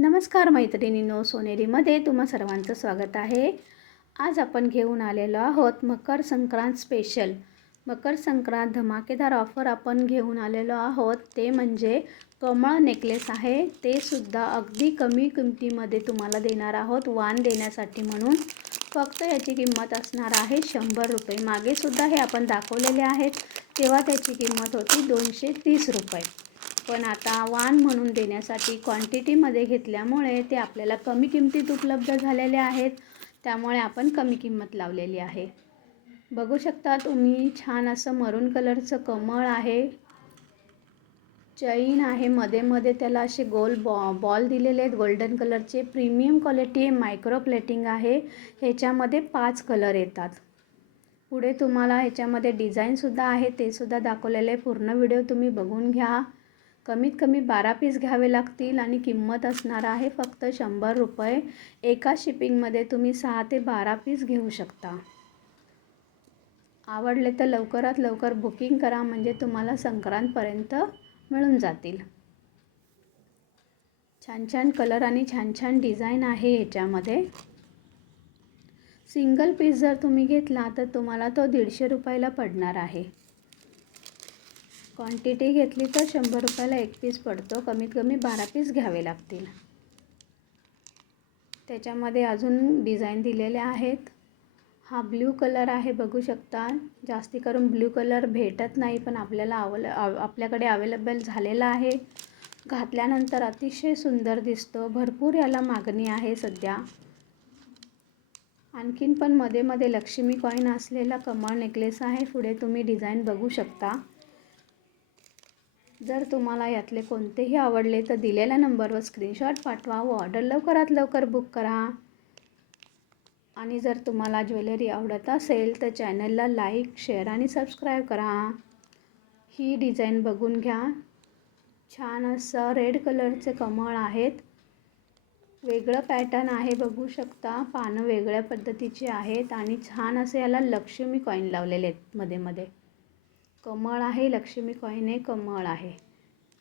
नमस्कार मैत्रिणींनो, सोनेरीमध्ये तुम्हा सर्वांचं स्वागत आहे। आज आपण घेऊन आलेलो आहोत मकर संक्रांत स्पेशल। मकर संक्रांत धमाकेदार ऑफर आपण घेऊन आलेलो आहोत, ते म्हणजे कमळ नेकलेस आहे। ते सुद्धा अगदी कमी किमतीमध्ये तुम्हाला देणार आहोत वाण देण्यासाठी म्हणून। फक्त याची किंमत असणार आहे 100 रुपये। मागे सुद्धा हे आपण दाखवलेले आहेत, तेव्हा त्याची किंमत होती 230 रुपये। पण आता वाण म्हणून देण्यासाठी क्वांटिटीमध्ये घेतल्यामुळे ते आपल्याला कमी किमतीत उपलब्ध झालेले आहेत, त्यामुळे आपण कमी किंमत लावलेली आहे। बघू शकता तुम्ही, छान असं मरून कलरचं कमळ आहे, चैन आहे, मध्ये मध्ये त्याला असे गोल बॉल दिलेले आहेत गोल्डन कलरचे। प्रीमियम क्वालिटी आहे, मायक्रो प्लेटिंग आहे। ह्याच्यामध्ये 5 कलर येतात। पुढे तुम्हाला ह्याच्यामध्ये डिझाईनसुद्धा आहे, ते सुद्धा दाखवलेले आहे। पूर्ण व्हिडिओ तुम्ही बघून घ्या। कमीत कमी 12 पीस घ्यावे लागतील आणि किंमत असणार आहे फक्त 100 रुपये। एका शिपिंगमध्ये तुम्ही 6 ते 12 पीस घेऊ शकता। आवडले तर लवकरात लवकर बुकिंग करा, म्हणजे तुम्हाला संक्रांतपर्यंत मिळून जातील। छान छान कलर आणि छान छान डिझाईन आहे ह्याच्यामध्ये। सिंगल पीस जर तुम्ही घेतला तर तुम्हाला तो 150 रुपयाला पडणार आहे। क्वांटिटी घेतली तर 100 रुपयाला एक पीस पडतो। कमीत कमी 12 पीस घ्यावे लागतील। त्याच्यामध्ये अजून डिझाईन दिलेले आहेत। हा ब्ल्यू कलर आहे, बघू शकता। जास्ती करून ब्ल्यू कलर भेटत नाही, पण आपल्याकडे अवेलेबल झालेला आहे। घातल्यानंतर अतिशय सुंदर दिसतो, भरपूर याला मागणी आहे सध्या। आणखीन पण मध्ये मध्ये लक्ष्मी कॉईन असलेला कमळ नेकलेस आहे। पुढे तुम्ही डिझाईन बघू शकता। जर तुम्हाला यातले कोणतेही आवडले तर दिलेल्या नंबरवर स्क्रीनशॉट पाठवा व ऑर्डर लवकरात लवकर बुक करा। आणि जर तुम्हाला ज्वेलरी आवडत असेल तर चॅनलला लाईक, शेअर आणि सबस्क्राईब करा। ही डिझाईन बघून घ्या, छान असं रेड कलरचे कमळ आहेत। वेगळं पॅटर्न आहे, बघू शकता। पानं वेगळ्या पद्धतीची आहेत आणि छान असे याला लक्ष्मी कॉईन लावलेले आहेत मध्ये मध्ये। कमळ आहे, लक्ष्मी कॉईन आहे, कमळ आहे।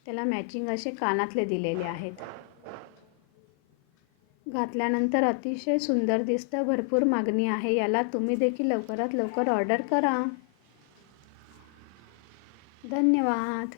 त्याला मॅचिंग असे कानातले दिलेले आहेत। घातल्यानंतर अतिशय सुंदर दिसतं, भरपूर मागणी आहे याला। तुम्ही देखील लवकरात लवकर ऑर्डर करा। धन्यवाद।